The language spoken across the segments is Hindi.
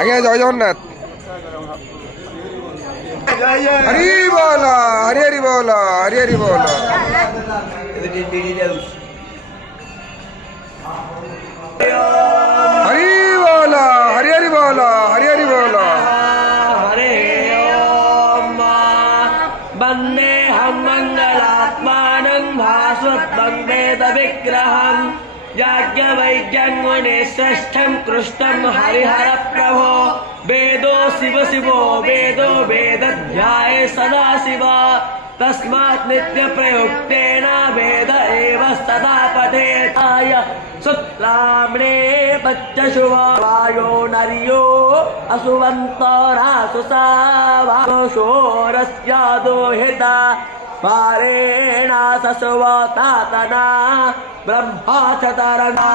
आज्ञा जय जगन्नाथ हरि बोल हरि हरि बोल हरि हरि बोल हरि बोल हरि हरि बोल हरि हरि बोल हरे ओम वंदे हम मंगलात्मानं भास्वतं वेद विग्रहं याज्ञवैज्ञमुने श्रेष्ठं कृष्णं हरिहर प्रभो वेदो शिव शिवो वेदो वेदध्याये सदा शिव तस्मात् नित्य प्रयुक्तेन वेद एव सदा पठेताय शुक्लाम्ने बच्चशुभायो नर्यो असुवन्तरासुसावाशोरस्य दोहिता पारेण ससुवतातना ब्रह्मा च तरना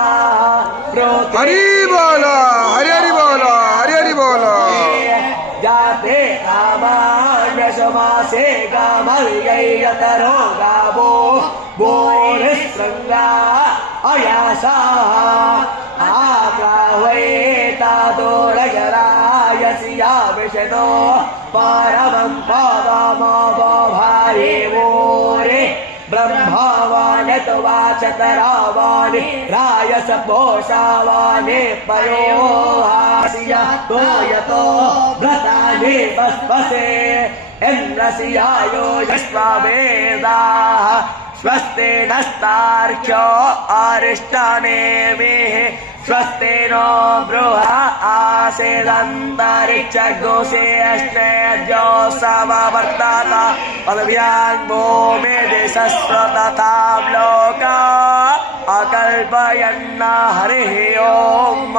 हरि बोल हरि हरि बोल हरि हरि बोल जाते कामान्यसमासे गामर्यैरतरो गावो बोरिस्रृङ्गा अयासाः आग्राह्वैतादोरगरायसि याविषतो परमं पदमवभारे वोरे ब्रह्मावान्यत वाचतरावानि रायस पोषावानि पयो हासिया तो यतो व्रतानि वस्वसे इन्द्रसियायो यस्वावेदाः स्वस्ति नस्तार्क्ष्यो अरिष्टानेमिः स्वस्ति नो बृहा आसेदन्तरिक्षगोषेऽष्टेऽद्यो समवर्तत पदव्याङ्गो मे देशस्व तथा लोका अकल्पयन्न हरिः ओम्।